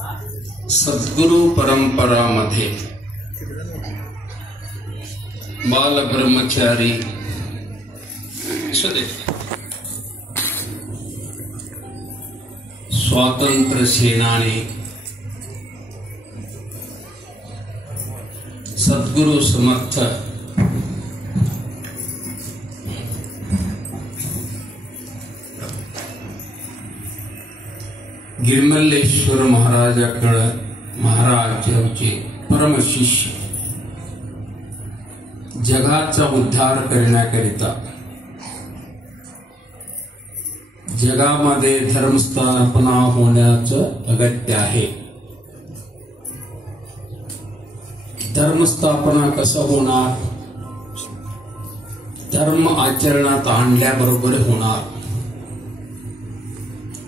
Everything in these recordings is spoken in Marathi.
सद्गुरु परंपरामध्ये बाल ब्रह्मचारी स्वातंत्र्य सेनानी सद्गुरु समर्थ गिरमल्लेश्वर महाराजाकडे महाराजांचे परमशिष्य जगाचा उद्धार करण्याकरिता जगामध्ये धर्मस्थापना होण्याचं अगत्य आहे। धर्मस्थापना कसं होणार? धर्म आचरणात आणल्याबरोबर होणार।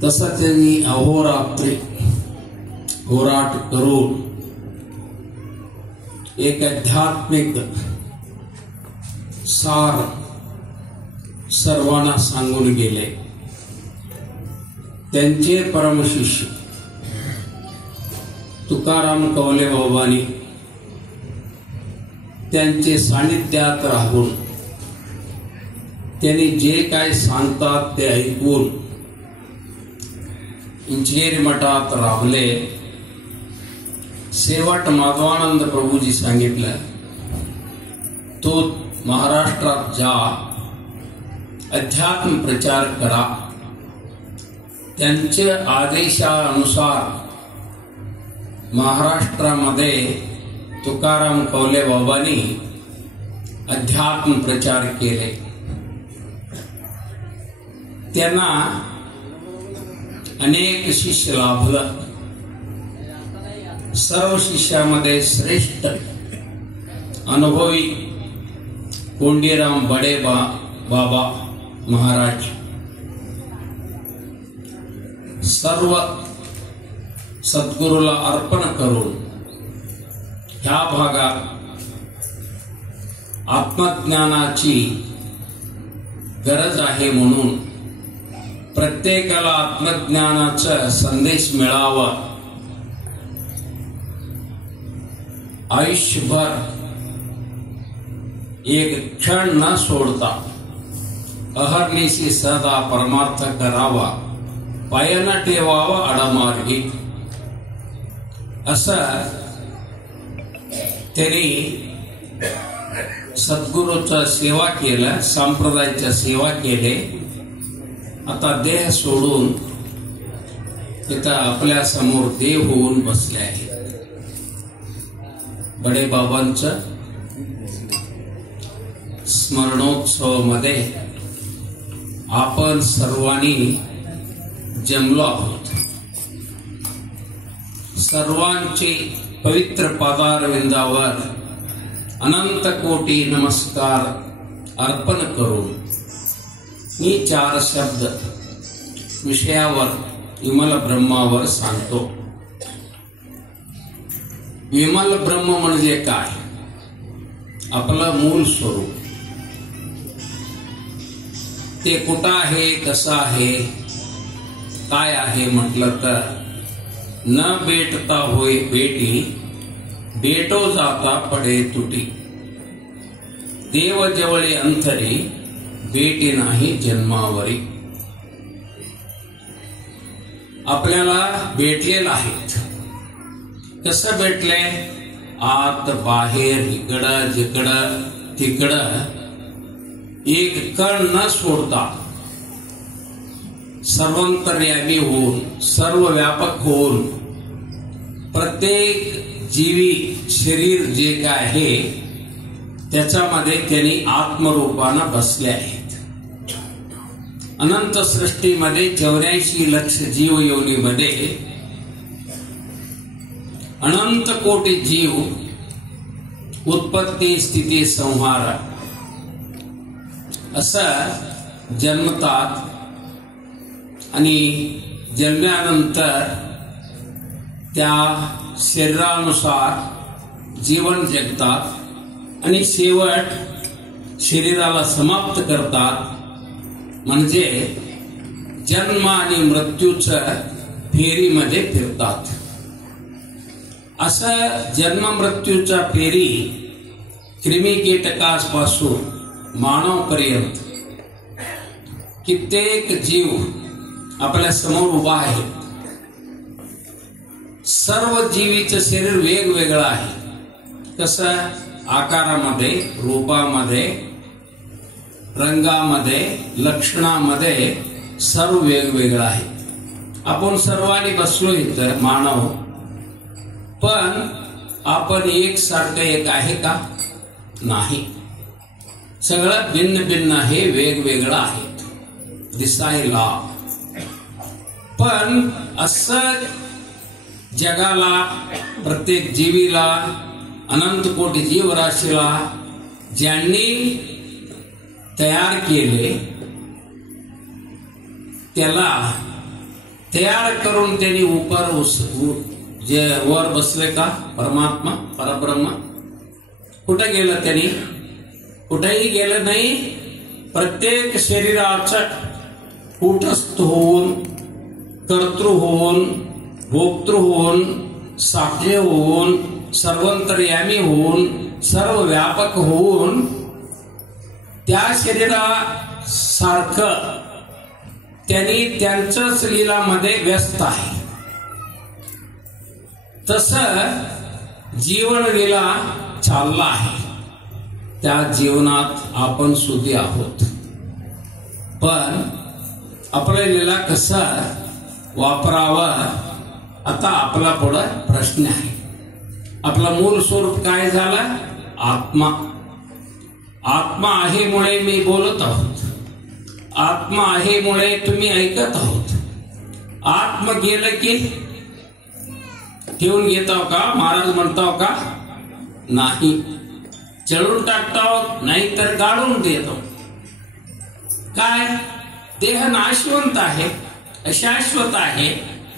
तसा त्यांनी अहोरात्री होराट करून एक आध्यात्मिक सार सर्वांना सांगून गेले। त्यांचे परमशिष्य तुकाराम कवले बाबांनी त्यांचे सानिध्यात राहून त्यांनी जे काय सांगतात ते ऐकून इंजिनेर मठात रावले। शेवट माधवानंद प्रभूजी सांगितलं तो महाराष्ट्रात जा, अध्यात्म प्रचार करा। त्यांच्या आदेशानुसार महाराष्ट्रामध्ये तुकाराम कवले बाबांनी अध्यात्म प्रचार केले। त्यांना अनेक शिष्य लाभलं। सर्व शिष्यामध्ये श्रेष्ठ अनुभवी कोंडीराम बडे बाबा महाराज सर्व सद्गुरूला अर्पण करून ह्या भागात आत्मज्ञानाची गरज आहे म्हणून प्रत्येकाला आत्मज्ञानाचा संदेश मिळावा, आयुष्यभर एक क्षण न सोडता अहर्निशी सदा परमार्थ करावा, पाय न ठेवावा आडमार्गी, असं त्यांनी सद्गुरूचा सेवा केलं, संप्रदायाची सेवा केली। आता देह सोडून तिथं आपल्या समोर देव होऊन बसले आहेत। बडे बाबांचं स्मरणोत्सवामध्ये आपण सर्वांनी जमलो आहोत। सर्वांचे पवित्र पादारविंदावर अनंत कोटी नमस्कार अर्पण करून मी 4 शब्द विषयावर विमल ब्रह्मावर सांगतो। विमल ब्रह्म म्हणजे काय? आपलं मूल स्वरूप ते कुठं आहे, कसं आहे, काय आहे म्हटलं तर न भेटता होय भेटी, भेटो जाता पडे तुटी, देव जवळे अंतरी, भेटी नाही जन्मावरी। आपल्याला भेटलेलं आहेत। कसं भेटले? आत बाहेर इकडं जिकडं तिकडं एक कण न सोडता सर्वांतर्यामी होऊन सर्व व्यापक होऊन प्रत्येक जीवी शरीर जे काय आहे त्याच्यामध्ये त्यांनी आत्मरूपानं बसले आहेत। अनंत सृष्टीमध्ये 84 लक्ष जीव योनीमध्ये अनंत कोटी जीव उत्पत्ती स्थिती संहार असं जन्मतात आणि जन्मानंतर त्या शरीरानुसार जीवन जगतात आणि शेवट शरीराला समाप्त करतात। म्हणजे जन्म आणि मृत्यूच्या फेरीमध्ये फिरतात। असं जन्म मृत्यूच्या फेरी क्रिमी कीटकापासून मानवपर्यंत कित्येक जीव आपल्या समोर उभा आहे. सर्व जीवीचं शरीर वेगवेगळं आहे. कसं? आकारामध्ये, रूपामध्ये, रंगामध्ये, लक्षणामध्ये सर्व वेगवेगळं आहे. आपण सर्वांनी बसलो इथं मानव, पण आपण एकसारखं एक आहे का? नाही. सगळं भिन्न भिन्न आहे, वेगवेगळं आहे दिसायला. पण असं जगाला, प्रत्येक जीवीला, अनंत कोटी जीवराशीला ज्यांनी तयार केले, त्याला तयार करून त्यांनी जे वर बसले का परमात्मा, परब्रह्म, कुठे गेलं त्यांनी? कुठेही गेलं नाही. प्रत्येक शरीराचं कूटस्थ होऊन, कर्तृ होऊन, भोक्तृ होऊन, साक्ष्य होऊन, सर्वंतर्यामी होऊन, सर्व व्यापक होऊन त्या शरीरासारखं त्यांनी त्यांच्याच लीलामध्ये व्यस्त आहे. तसं जीवन लीला चालला आहे. त्या जीवनात आपण सुधी आहोत. पण आपल्या लीला कसं वापरावं, आता आपला पुढं प्रश्न आहे. आपलं मूळ स्वरूप काय झालं? आत्मा. आत्मा आहेमुळे मी बोलत आहोत. आत्मा आहेमुळे तुम्ही ऐकत आहोत. आत्मा गेलं की ठेवून घेताव का? महाराज म्हणताव का? नाही. चढून टाकताव, नाही तर गाडून देतो. काय? देह नाशवंत आहे, अशाश्वत आहे,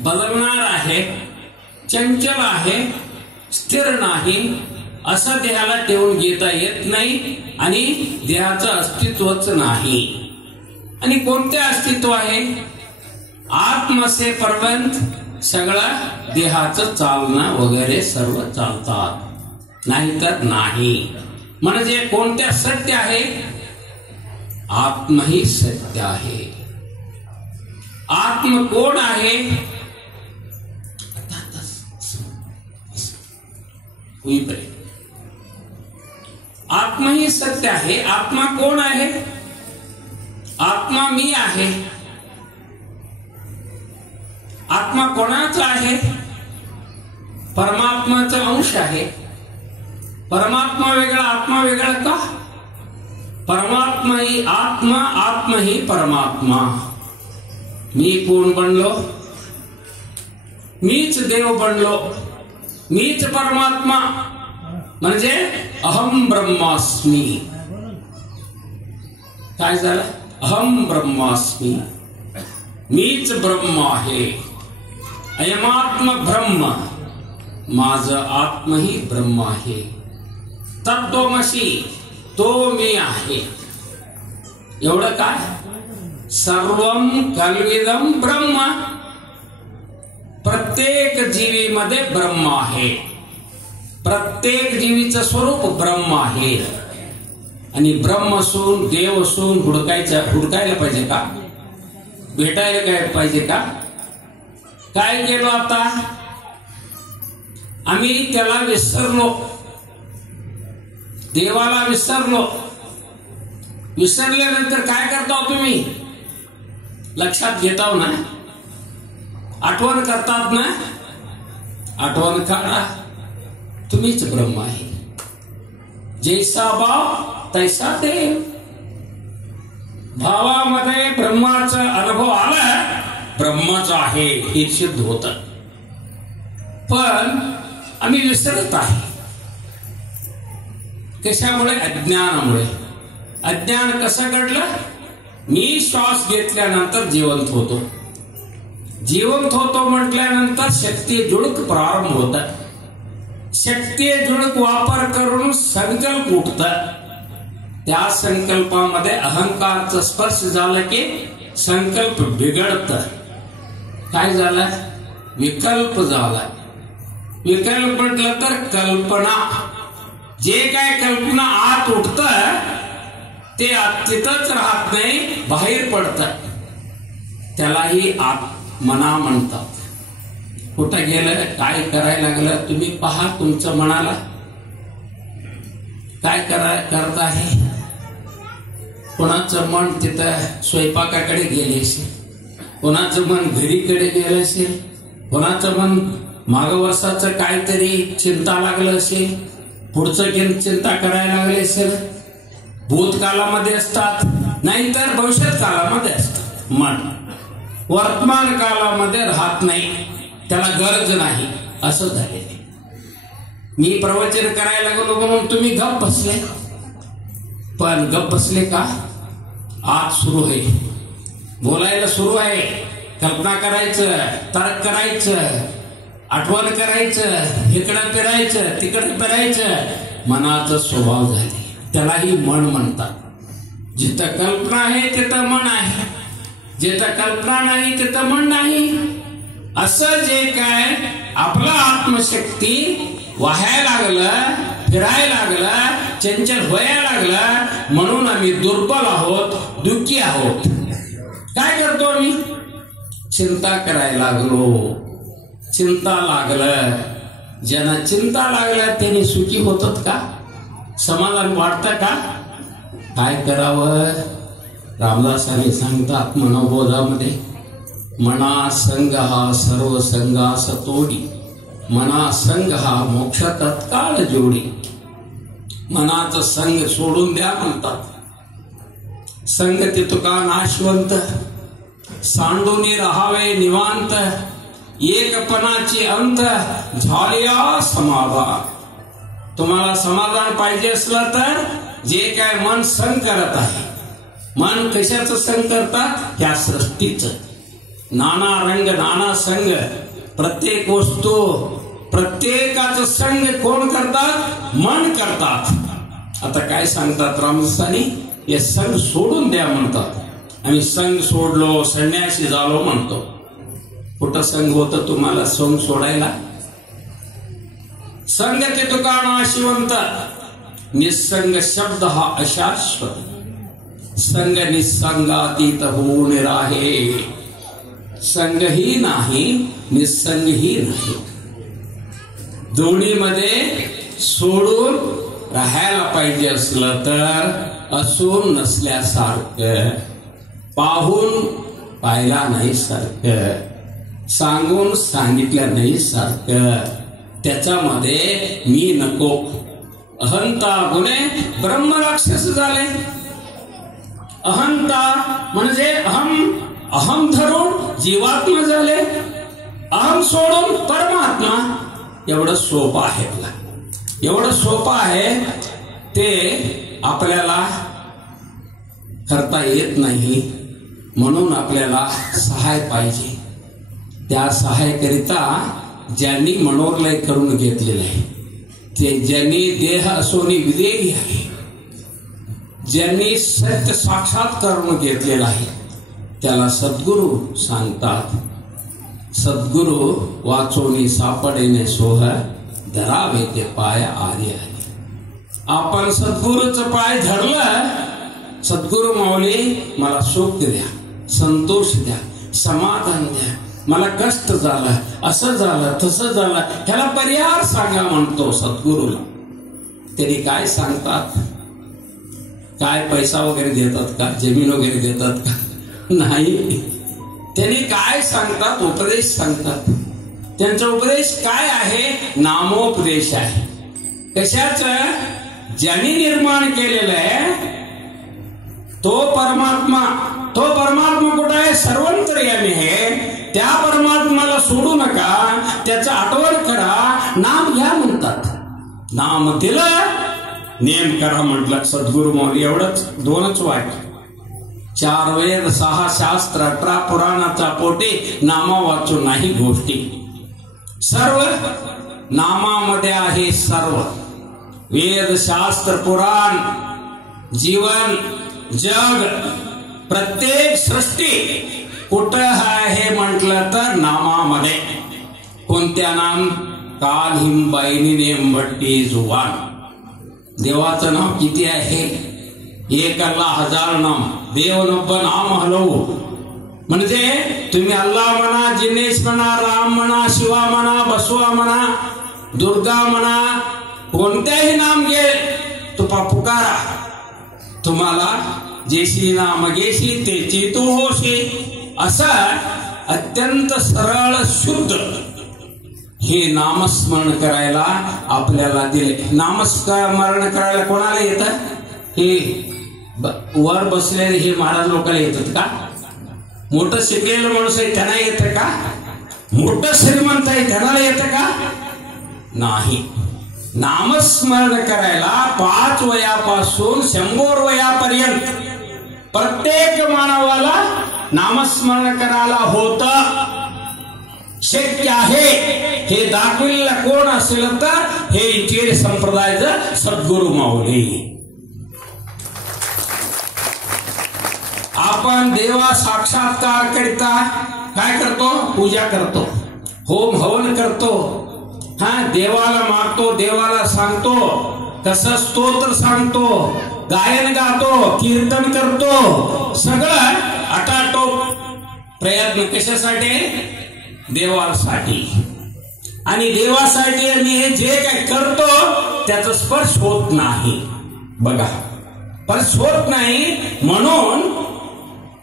बदलणार आहे, चंचल आहे, स्थिर नाही. असं देहाला ठेवून घेता येत नाही आणि देहाचं अस्तित्वच नाही. आणि कोणते अस्तित्व आहे? आत्मसे पर्यंत सगळं देहाचं चालणं वगैरे सर्व चालतात, नाहीतर नाही. म्हणजे कोणत्या सत्य आहे? आत्म ही सत्य आहे. आत्म कोण आहे? आत्मा ही सत्य आहे. आत्मा कोण आहे? आत्मा मी आहे. आत्मा कोणाचा आहे? परमात्माचा अंश आहे. परमात्मा वेगळा, आत्मा वेगळा का? परमात्मा ही आत्मा, आत्मा ही परमात्मा. मी कोण बनलो? मीच देव बनलो, मीच परमात्मा. म्हणजे अहम ब्रह्मास्मी. काय झालं? अहम ब्रह्मास्मी, मीच ब्रह्म आहे. अयमात्म ब्रह्म, माझं आत्म ही ब्रह्म आहे. तत्त्वमसी, तो मी आहे. एवढं काय? सर्वम कल्विदम ब्रह्म. प्रत्येक जीवीमध्ये ब्रह्म आहे. प्रत्येक जीवीचं स्वरूप ब्रह्म आहे. आणि ब्रह्म असून, देव असून हुडकायला पाहिजे का? भेटायला काय पाहिजे का? काय केलं आता? आम्ही त्याला विसरलो, देवाला विसरलो. विसरल्यानंतर काय करता तुम्ही? लक्षात घेताव ना? आठवण करतात ना? आठवण करा, तुम्हीच ब्रह्म आहे. जैसा भाव तैसा देव. भावामध्ये ब्रह्माचा अनुभव आला, ब्रह्मच आहे हे सिद्ध होत. पण आम्ही विसरत आहे. कशामुळे? अज्ञानामुळे. अज्ञान कसं घडलं? मी श्वास घेतल्यानंतर जिवंत होतो. जिवंत होतो म्हटल्यानंतर शक्ती जुळक प्रारंभ होतात. शक्ती जुळक वापर करून संकल्प उठतात. त्या संकल्पामध्ये अहंकारचा स्पर्श झाला की संकल्प बिघडत. काय झालं? विकल्प झाला. विकल्प म्हटलं तर कल्पना, जे काय कल्पना आत उठत ते तिथंच राहत नाही, बाहेर पडतं, त्यालाही मना म्हणतात. कुठं गेलं, काय करायला लागलं, तुम्ही पहा तुमचं मनाला काय करत आहे. कोणाचं मन तिथं स्वयंपाकाकडे गेले असेल, कोणाचं मन घरीकडे गेलं असेल, कोणाचं मन मागं वर्षाचं काहीतरी चिंता लागलं असेल, पुढचं चिंता करायला लागले असेल. भूतकालामध्ये असतात, नाहीतर भविष्यत कालामध्ये असतात. मन वर्तमान कालामध्ये राहत नाही, त्याला गरज नाही, असं झालेलं. मी प्रवचन करायला गेलो म्हणून तुम्ही गप्प बसले, पण गप्प बसले का? आज सुरू आहे, बोलायला सुरू आहे, कल्पना करायचं, तर्क करायचं, आठवण करायचं, इकडं फिरायचं, तिकडं फिरायचं, मनाचा स्वभाव झाले, त्यालाही मन म्हणतात. जिथं कल्पना आहे तिथं मन आहे, जिथं कल्पना नाही तिथं मन नाही. असं जे काय आपलं आत्मशक्ती वाहायला लागलं, फिरायला लागलं, चंचल व्हायला लागलं, म्हणून आम्ही दुर्बल आहोत, दुःखी आहोत. काय करतो आम्ही? चिंता करायला लागलो. चिंता लागलं, ज्यांना चिंता लागल्या त्यांनी सुखी होतात का? समाधान वाटतं का? काय करावं? रामदासांनी सांगतात मनोबोधामध्ये, मना संग हा सर्व संगास तोडी, मना संग हा मोक्ष तत्काळ जोडी. मनाचा संग सोडून द्या म्हणतात. संगती तुका नाशवंत, सांडूनी राहावे निवांत, एकपणाची अंत झालिया समाधान. तुम्हाला समाधान पाहिजे असलं तर जे काय मन संग करत आहे, मन कशाचं संग करतात? या सृष्टीचं. नाना रंग नाना संग, प्रत्येक वस्तू प्रत्येकाचं संग कोण करतात? मन करतात. आता काय सांगतात रामदासांनी? हे संग सोडून द्या म्हणतात. आम्ही संग सोडलो, संन्यासी झालो म्हणतो. कुठं संग होतं तुम्हाला संग सोडायला? संगती तुका नाशिवंत, निसंग शब्द हा अशाश्वत, संग निसंगातीत होऊन राहे. संगही नाही, निसंगही नाही, दोन्हीमध्ये सोडून राहायला पाहिजे असलं तर असून नसल्यासारखं, पाहून पाहिला नाही सारखं, सांगून सांगितलं नाही सारखं, त्याच्यामध्ये मी नको. अहंता गुणे ब्रह्मराक्षस झाले. अहंता म्हणजे अहम धरून जीवात्मा झाले, अहम सोडून परमात्मा. एवढं सोपं आहे, एवढं सोपं आहे, ते आपल्याला करता येत नाही. म्हणून आपल्याला सहाय पाहिजे. त्या सहायकरिता ज्यांनी मनोरलय करून घेतलेलं आहे, ते ज्यांनी देह असोनी विदेही आहे, ज्यांनी सत्य साक्षात करून घेतलेला आहे, त्याला सद्गुरु सांगतात. सद्गुरु वाचोनी सापडेने सोह, धरावे ते पाय आले आले. आपण सद्गुरूचं पाय धरलं, सद्गुरु माऊली मला सुख द्या, संतोष द्या, समाधान द्या, मला कष्ट झालं, असं झालं, तसं झालं, ह्याला पर्याय सांगा म्हणतो सद्गुरूला. त्यांनी काय सांगतात? काय पैसा वगैरे देतात का? जमीन वगैरे देतात का? नाही. त्यांनी काय सांगतात? उपदेश सांगतात. त्यांचा उपदेश काय आहे? नामोपदेश आहे. कशाचं? ज्यांनी निर्माण केलेलं आहे तो परमात्मा. तो परमात्मा कुठं आहे? सर्वंतर्यामी आहे. त्या परमात्म्याला सोडू नका, त्याचं आठवण करा, नाम घ्या म्हणतात. नाम दिलं, नेम करा म्हटलं सद्गुरु मौली. एवढंच, दोनच वाक्य. 4 वेद 6 शास्त्र 18 पुराणाचा पोटी, नामा वाचून नाही गोष्टी. सर्व नामामध्ये आहे. सर्व वेद शास्त्र पुराण, जीवन जग, प्रत्येक सृष्टी कुठं आहे म्हटलं तर नामामध्ये. कोणत्या नाम? काल हिंबाईनी नेमभट्टी जुवान. देवाचं नाव किती आहे? एक अल्लाह हजार नाम. देव नब्ब नाम हलवू. म्हणजे तुम्ही अल्लाह म्हणा, जिनेश म्हणा, राम म्हणा, शिवा म्हणा, बसवा म्हणा, दुर्गा म्हणा, कोणत्याही नाम घे तुपा पुकारा, तुम्हाला जेशी नाम घेशी तेची तू होशी. असं अत्यंत सरळ शुद्ध हे नामस्मरण करायला आपल्याला दिले. नामस्मरण करायला कोणाला येतं? हे वर बसलेले हे महाराज लोकांना येतात का? मोठं शिकलेलं माणूस आहे त्यांना येतं का? मोठं श्रीमंत आहे त्यांना येतं का? नाही. नामस्मरण करायला 5 वयापासून 100 वयापर्यंत प्रत्येक मानवाला नामस्मरण करायला होतं. शक्य आहे हे दाखविलेलं कोण असेल तर हे इचेरी संप्रदायाचं सद्गुरु माऊली. आपण देवा साक्षात्कार करिता काय करतो? पूजा करतो, होम हवन करतो, देवाला मागतो, देवाला सांगतो, कसं स्तोत्र सांगतो, गायन गातो, कीर्तन करतो, सगळं अटाटोप प्रयत्न कशासाठी? देवासाठी. आणि देवासाठी आम्ही हे जे काय करतो त्याचा स्पर्श होत नाही. बघा, स्पर्श होत नाही म्हणून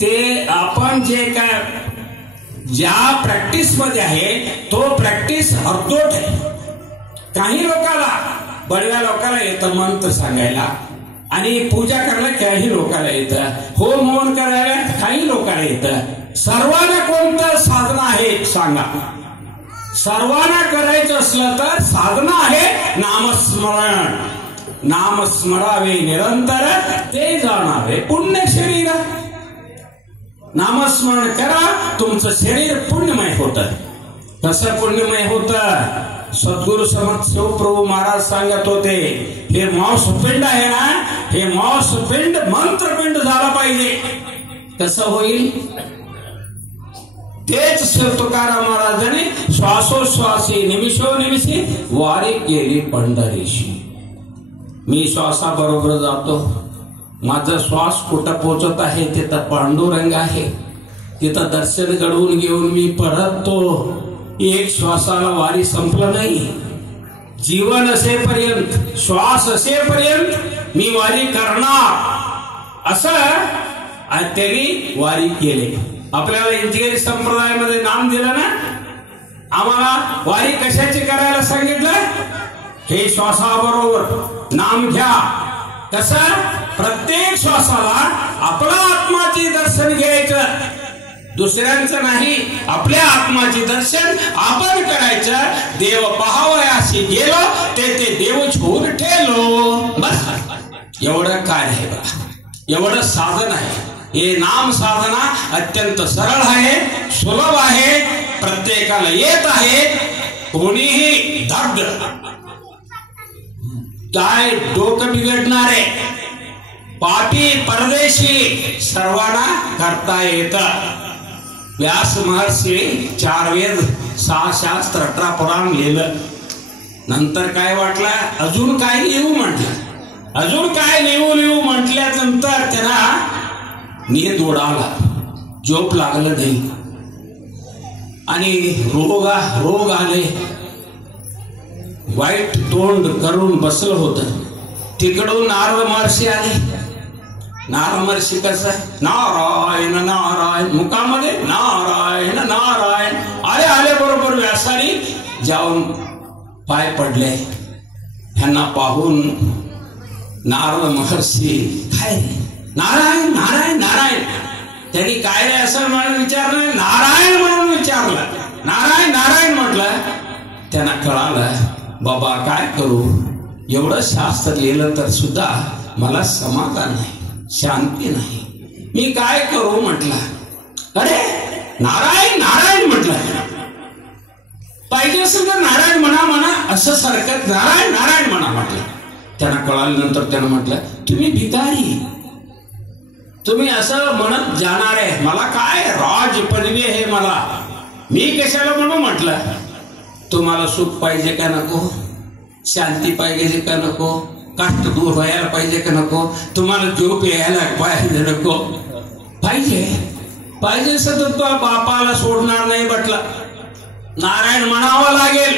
ते आपण जे काय ज्या प्रॅक्टिस मध्ये आहे तो प्रॅक्टिस अर्धोट आहे. काही लोकांना, बडव्या लोकांना येतं मंत्र सांगायला आणि पूजा करायला काही लोकांना येतं, होम हवन करायला काही लोकांना येतं. सर्वांना कोणतं साधना आहे सांगा? सर्वांना करायचं असलं तर साधना आहे नामस्मरण. नाम स्मरावे निरंतर ते जाणावे पुण्य शरीर. नामस्मरण करा, तुमचं शरीर पुण्यमय होतं. कसं पुण्यमय होतं? सद्गुरु समर्थ शिवप्रभू महाराज सांगत होते, हे मांसपिंड आहे ना, हे मांसपिंड मंत्रपिंड झाला पाहिजे. कसं होईल? तेच तुकाराम महाराजांनी श्वासोश्वासी निमिषोनिमिषी वारी केली पंढरीशी. मी श्वासाबरोबर जातो, माझा श्वास कुठं पोचत आहे तिथं पांडुरंग आहे, तिथं दर्शन घडवून घेऊन मी परततो. एक श्वासाला वारी संपलं नाही. जीवन असेपर्यंत, श्वास असेपर्यंत मी वारी करणार, असं त्यांनी वारी केली. आपल्याला इंजिनिअरिंग संप्रदायामध्ये नाम दिलं ना, आम्हाला वारी कशाची करायला सांगितलं? हे श्वासाबरोबर नाम घ्या. कसं? प्रत्येक श्वासाला आपला आत्माचे दर्शन घ्यायचं, दुसऱ्यांचं नाही. आपल्या आत्माचे दर्शन आपण करायचं. देव पाहावयाशी गेलो ते देव छोर ठेलो. बस एवढं काय आहे बघा, एवढं साधन आहे. हे नाम साधना अत्यंत सरळ आहे, सुलभ आहे, प्रत्येकाला येत आहे. कोणीही दग्ध काय डोकं बिघडणारे पापी परदेशी सर्वांना करता येतं. व्यास महर्षी 4 वेद 6 शास्त्र 18 पुराण लिहिलं. नंतर काय वाटलं? अजून काय लिहू म्हटलं. अजून काय लिहू म्हटल्यानंतर त्यांना नींद उडाला, झोप लागलं नाही आणि रोग आले. वाईट तोंड करून बसलं होतं. तिकडून नारद महर्षी आले. नारद महर्षी कसं नारायण नारायण, मुखामध्ये नारायण नारायण. आले बरोबर व्यासाने जाऊन पाय पडले. ह्यांना पाहून नारद महर्षी काय नारायण नारायण नारायण, त्यांनी काय रे असं म्हणून विचारलं, नारायण म्हणून विचारलं. नारायण नारायण म्हटलं. त्यांना कळालं, बाबा काय करू, एवढं शास्त्र लिहिलं तर सुद्धा मला समाधान नाही, शांती नाही, मी काय करू म्हटलं. अरे नारायण नारायण म्हटलं, पाहिजे असेल तर नारायण म्हणा असं सारखं नारायण नारायण म्हटलं. त्यांना कळाल्यानंतर त्यानं म्हटलं, तुम्ही भिकारी, तुम्ही असं म्हणत जाणार आहे, मला काय राज पदवी आहे, मला मी कशाला म्हणू म्हटलं. तुम्हाला सुख पाहिजे का नको? शांती पाहिजे का नको? कष्ट दूर व्हायला पाहिजे का नको? तुम्हाला झोप यायला पाहिजे नको? पाहिजे. पाहिजे सतत बापाला सोडणार नाही म्हटला. नारायण म्हणावं लागेल.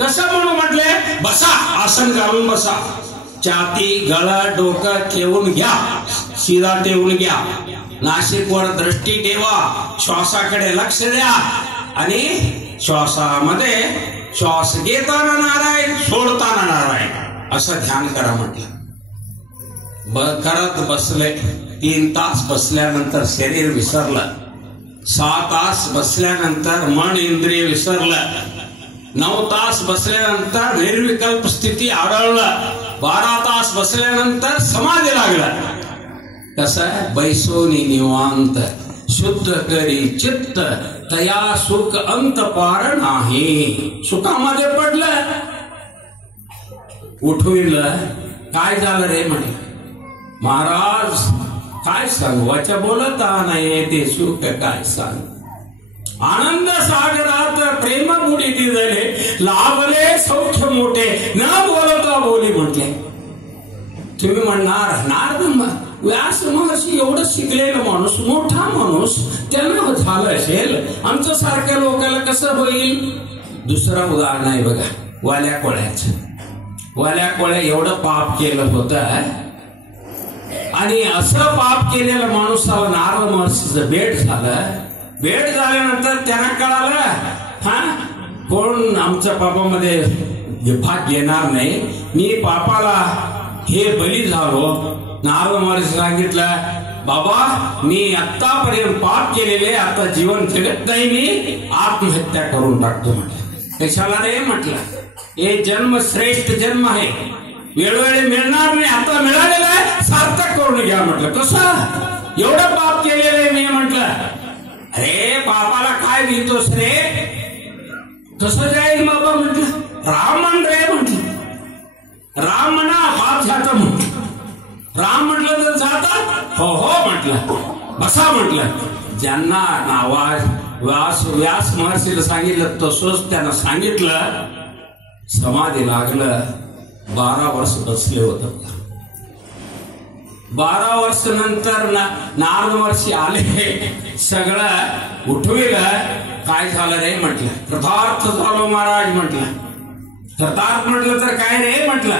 कसं म्हणू म्हटले? बसा, आसन घालून बसा, छाती गळा डोकं ठेवून घ्या, शिरा ठेवून घ्या, नाशिकवर दृष्टी ठेवा, श्वासाकडे लक्ष द्या आणि श्वासामध्ये श्वास घेताना नारायण, सोडताना नारायण असं ध्यान करा म्हटलं. करत बसले. 3 तास बसल्यानंतर शरीर विसरलं. 6 तास बसल्यानंतर मन इंद्रिय विसरलं. 9 तास बसल्यानंतर निर्विकल्प स्थिती आढळलं. 12 तास बसल्यानंतर समाधी लागला. कसं? बैसोनी निवांत शुद्ध करी चित्त, तया सुख अंत पार नाही. सुखामध्ये पडलं. उठविलं. काय झालं रे म्हणे? महाराज काय सांगू, वाचा बोलता नाही ते सुख काय सांग. आनंद सागरात प्रेम बुडी दिले, लाभले सौख्य मोठे, न बोलता बोली म्हटले. तुम्ही म्हणणार नारद व्यास महर्षी एवढं शिकलेला माणूस, मोठा माणूस, त्यांना झालं असेल, आमच्या सारख्या लोकांना कसं होईल? दुसरं उदाहरण आहे बघा, वाल्या कोळ्याचं. वाल्या कोळ्या एवढं पाप केलं होतं आणि असं पाप केलेलं माणूसाला नारद महर्षीचं भेट झालं. भेट झाल्यानंतर त्यांना कळालं कोण आमच्या पापामध्ये भाग घेणार नाही, मी पापाला हे बली झालो. नारद महर्षी सांगितलं, बाबा मी आतापर्यंत पाप केलेले, आता जीवन जगत नाही, मी आत्महत्या करून टाकतो म्हटलं. कशाला रे म्हटलं? हे जन्म श्रेष्ठ जन्म आहे, वेळोवेळी मिळणार नाही, आता मिळालेला आहे, सार्थक करून घ्या म्हटलं. कसं? एवढं पाप केलेलं आहे मी म्हटलं. अरे पापाला काय भीतोस रे? कसं जाईल बाबा म्हटलं? राम म्हण रे म्हटलं. राम म्हणा, पाप जातं म्हटलं. राम म्हटलं तर जातात? हो हो म्हटलं. बसा म्हटलं. ज्यांना व्यास महर्षीला सांगितलं तसंच त्यांना सांगितलं. समाधी लागलं. 12 वर्ष बसले होते. 12 वर्ष नंतर नारद महर्षी आले, सगळं उठविलं. काय झालं रे म्हटलं? कृतार्थ झालो महाराज म्हटलं. कृतार्थ म्हटलं तर काय रे म्हटलं?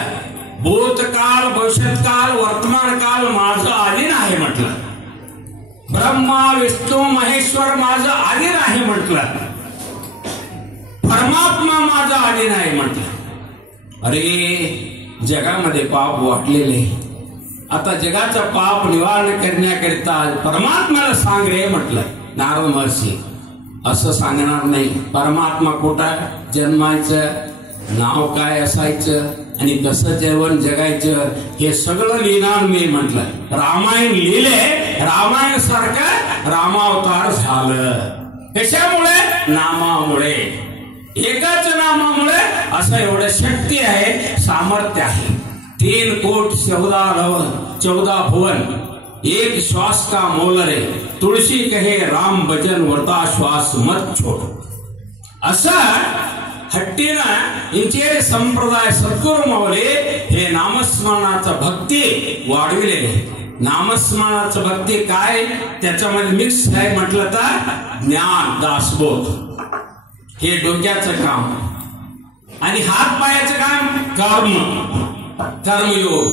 भूतकाल, भविष्यकाल, वर्तमान काल माझं अधीन आहे म्हटलं. ब्रह्मा विष्णू महेश्वर माझं अधीन आहे म्हटलं. परमात्मा माझा अधीन आहे म्हटलं. अरे जगामध्ये पाप वाटलेले, आता जगाचं पाप निवारण करण्याकरिता परमात्म्याला सांग रे म्हटलं. नारद महर्षी असं सांगणार नाही. परमात्मा कुठं जन्मायचं, नाव काय असायचं आणि कसं जेवण जगायचं हे सगळं लिहिणार मी म्हटलं. रामायण लिहिले, रामायण सारखं रामावतार झालं. कशामुळे? नामामुळे. एकाच नामामुळे. असं एवढं शक्ती आहे, सामर्थ्य आहे. 3 कोट 14 भुवन, एक श्वास का मोल रे, तुळशी कहे राम भजन व्रता श्वास मत छोड़. असं हट्टीनं इंचे संप्रदाय सद्गुरु मावले हे नामस्मरणाचं भक्ती वाढविलेले. नामस्मरणाचं भक्ती काय? त्याच्यामध्ये मिक्स आहे म्हटलं तर ज्ञान, दासबोध, हे डोक्याचं काम, आणि हात पायाचं काम कर्मयोग,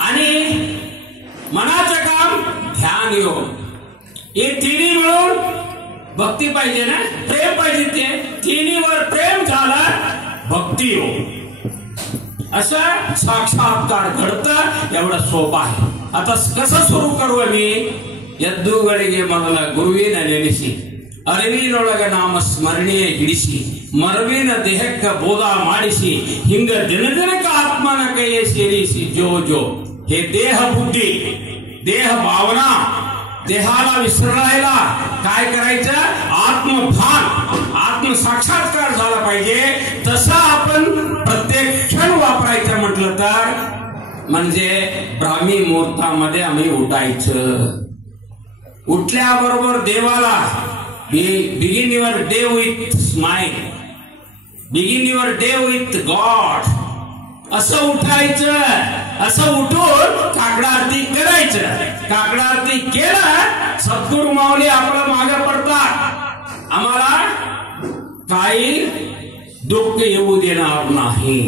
आणि मनाचं काम ध्यान योग. हे तिन्ही मिळून भक्ती पाहिजे ना, प्रेम पाहिजे. ते तिन्हीवर प्रेम झालं भक्ती योग. असं साक्षात्कार घडतं. एवढं सोपं आहे. आता कसं सुरू करू मी? ಎದ್ದುಗಳಿಗೆ ಮೊದಲ ಗುರುವಿನ ನೆನೆಸಿ ಅರಿವಿನೊಳಗ ನಾಮ ಸ್ಮರಣೆಯ ಹಿಡಿಸಿ ಮರವಿನ ದೇಹಕ್ಕ ಬೋಧ ಮಾಡಿಸಿ ಹಿಂಗ ದಿನ ದಿನಕ್ಕ ಆತ್ಮನ ಕೈಯ ಸೇರಿಸಿ ಜೋ ಜೋ. हे देह बुद्धी, देह भावना, देहाला विसरायला काय करायचं? आत्मभान, आत्म साक्षात्कार झाला पाहिजे. तसा आपण प्रत्येक क्षण वापरायचं म्हटलं तर म्हणजे ब्राह्मी मुहूर्तामध्ये आम्ही उठायचं. उठल्याबरोबर देवाला begin your day with smile. Begin your day with God. असं उठायचं, असं उठून काकडा आरती करायचं. काकडा आरती केलं, सद्गुरू माऊली आपलं मागे पडतात. आम्हाला काही दुःख येऊ देणार नाही,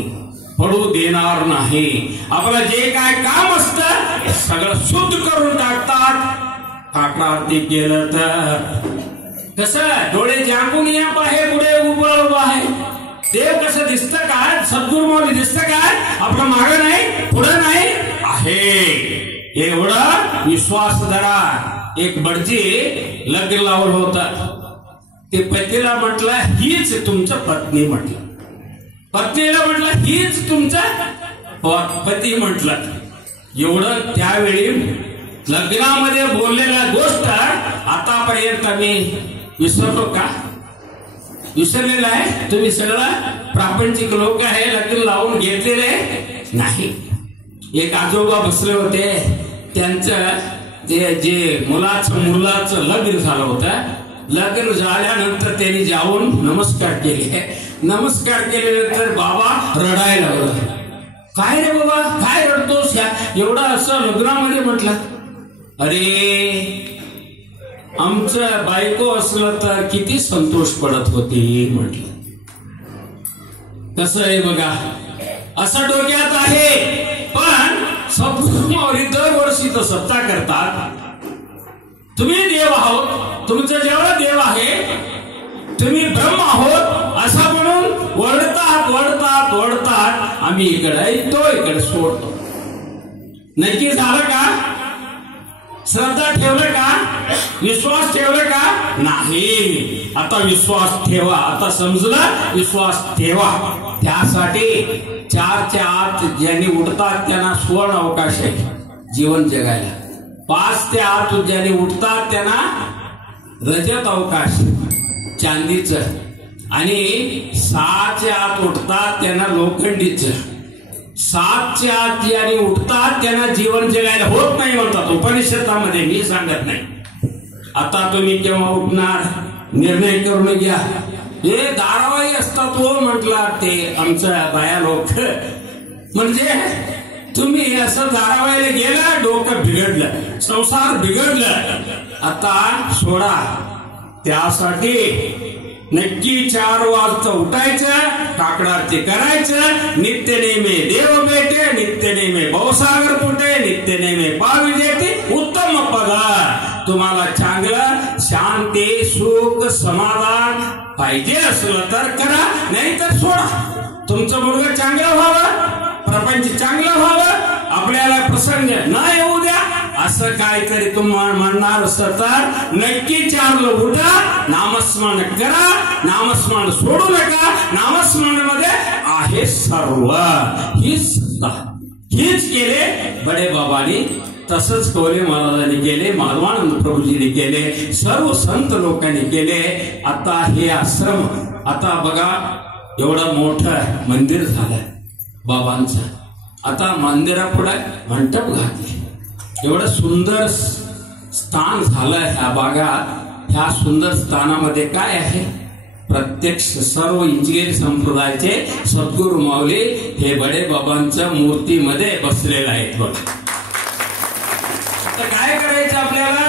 पडू देणार नाही. आपलं जे काय काम असतं सगळं शुद्ध करून टाकतात. काकडा आरती केलं तर कसं डोळे जागून या पाहे पुढे उभं आहे. देव कसं दिसतं काय, सद्गुरू माऊली दिसतं काय, आपलं मागं नाही पुढं नाही आहे. एवढा विश्वास धरा. एक भटजी लग्न लावलं होतं. ते पतीला म्हटलं हीच तुमचं पत्नी म्हटलं. पत्नीला म्हटलं हीच तुमचा पती म्हटलं. एवढं त्यावेळी लग्नामध्ये बोललेल्या गोष्ट आतापर्यंत मी विसरलो का? विसरलेला आहे? तुम्ही सगळं प्रापंचिक लोक आहे, लग्न लावून घेतलेले नाही. एक आजोबा बसले होते, त्यांचं जे मुलाचं लग्न झालं होतं. लग्न झाल्यानंतर त्यांनी जाऊन नमस्कार केले. नमस्कार केल्यानंतर बाबा रडायला लागला. काय रे बाबा, काय रडतोस? एवढं असं लग्नामध्ये म्हटलं. अरे आमचं बायको असलं तर किती संतोष पडत होती म्हटलं. कसं आहे बघा, असं डोक्यात आहे. पण सद्गुरू माऊली दरवर्षी तर सत्ता करतात. तुम्ही देव आहोत, तुमचं जेवढं देव आहे, तुम्ही ब्रह्म आहोत असं म्हणून वळतात वळतात वळतात. आम्ही इकडे ऐकतो, इकडे सोडतो. नक्की झालं का? श्रद्धा ठेवलं का? विश्वास ठेवलं का? नाही. आता विश्वास ठेवा. आता समजलं, विश्वास ठेवा. त्यासाठी 4च्या आत ज्यांनी उठतात त्यांना सुवर्ण अवकाश आहे जीवन जगायला. 5च्या आत ज्यांनी उठतात त्यांना रजत अवकाश चांदीचं, आणि 6च्या आत उठतात त्यांना लोखंडीचं. 7च्या आत ज्यांनी उठतात त्यांना जीवन जगायला होत नाही म्हणतात उपनिषदामध्ये. मी सांगत नाही. आता तुम्ही केव्हा उठणार निर्णय करून घ्या. हे धारावाही असतात हो म्हटलं ते आमचं बाया लोक. म्हणजे तुम्ही असं धारावाहीला गेला, डोकं बिघडलं, संसार बिघडलं. आता सोडा. त्यासाठी नक्की 4 वाजता उठायचं, काकडा आरती करायचं. नित्य नेमे देव भेटे, नित्य नेमे भवसागर फुटे, नित्य नेमे पावी जेते उत्तम पद. तुम्हाला चांगलं शांती सुख समाधान पाहिजे असलं तर करा, नाही तर सोडा. तुमचं मुलगा चांगलं व्हावं, प्रपंच चांगलं व्हावं, आपल्याला प्रसंग न येऊ द्या असं काहीतरी तुम्हाला म्हणणार असं तर नक्की 4ला उठा, नामस्मरण करा. नामस्मरण सोडू नका. नामस्मरण मध्ये आहे सर्व. हीच सत्ता, हीच केले बडे बाबांनी, तसंच कवले महाराजांनी केले, माधवानंद प्रभूजींनी केले, सर्व संत लोकांनी केले. आता हे आश्रम, आता बघा एवढं मोठं मंदिर झालंय बाबांचं. आता मंदिरापुढे मंडप घातले, एवढं सुंदर स्थान झालं ह्या भागात. ह्या सुंदर स्थानामध्ये काय आहे? प्रत्यक्ष सर्व इंजिनियर संप्रदायाचे सद्गुरू माऊली हे बडे बाबांच्या मूर्तीमध्ये बसलेले आहेत. बघ तर काय करायचं आपल्याला?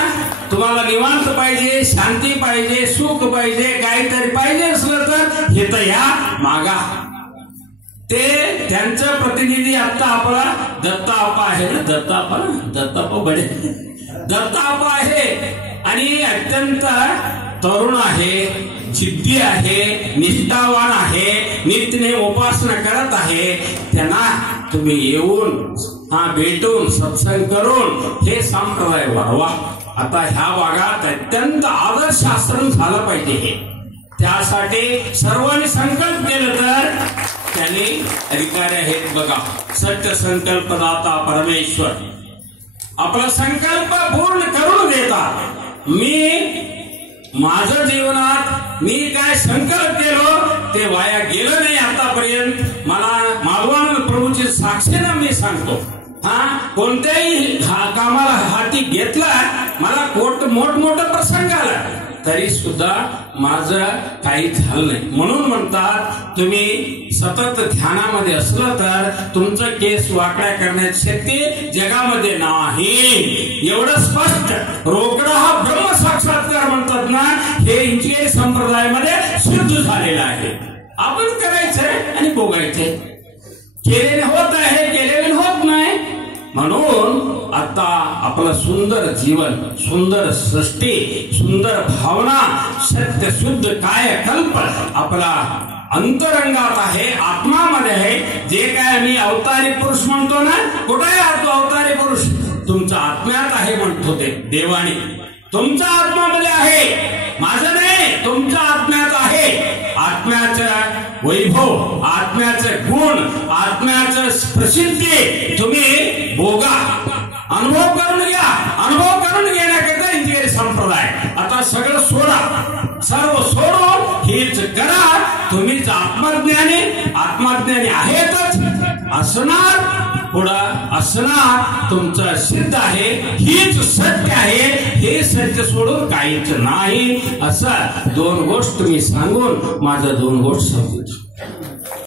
तुम्हाला निवांत पाहिजे, शांती पाहिजे, सुख पाहिजे, काहीतरी पाहिजे असलं तर हे तर या मागा. ते त्यांचं प्रतिनिधी आता आपला दत्ताप्पा आहे ना, दत्ताप्पा बडे दत्ताप्पा आहे. आणि अत्यंत तरुण आहे, जिद्दी आहे, निष्ठावान आहे, नित्यने उपासना करत आहे. त्यांना तुम्ही येऊन भेटून सत्संग करून हे संप्रदाय वाढवा. आता ह्या भागात अत्यंत आदर्श आश्रम झालं पाहिजे. हे त्यासाठी सर्वांनी संकल्प केलं तर त्यांनी अधिकारी आहेत. बघा, सत्य संकल्प दाता परमेश्वर आपला संकल्प पूर्ण करून देतात. मी माझं जीवनात मी काय संकल्प केलो ते वाया गेलं नाही आतापर्यंत. मला माधवानंद प्रभूची साक्षीनं मी सांगतो, कोणत्याही कामाला हाती घेतला, मला मोठमोठं प्रसंग आला तरी सुद्धा माझं काही झालं नाही. म्हणून म्हणतात तुम्ही सतत ध्यानामध्ये असलं तर तुमचं केस वाकड्या करण्याची शक्ती जगामध्ये नाही. एवढं स्पष्ट रोकडा हा ब्रह्म साक्षात्कार म्हणतात ना, हे इंजिनिअरिंग संप्रदायामध्ये सिद्ध झालेलं आहे. आपण करायचंय आणि भोगायचंय. केलेले होत आहे, केलेले होत नाही. म्हणून आता आपलं सुंदर जीवन, सुंदर सृष्टी, सुंदर भावना, सत्य शुद्ध कायकल्प आपला अंतरंगात आहे, आत्मामध्ये आहे. जे काय मी अवतारी पुरुष म्हणतो ना, कुठे आहे तो अवतारी पुरुष? तुमच्या आत्म्यात आहे म्हणतो ते देवाने. तुमच्या आत्मामध्ये आहे, माझं नाही, तुमच्या आत्म्यात आहे. आत्म्याचं वैभव, आत्म्याचं गुण, आत्म्याचं प्रसिद्धी तुम्ही भोगा, अनुभव करून घ्या. अनुभव करून घेण्याकरता इंजिनिअरिंग संप्रदाय. आता सगळं सोडा, सर्व सोडून हेच करा. तुम्हीच आत्मज्ञानी आहेतच, असणार, पुढं असणार, तुमचं सिद्ध आहे. हीच सत्य आहे. हे सत्य सोडून काहीच नाही. असं दोन गोष्ट मी सांगून माझं दोन गोष्ट सांगतो.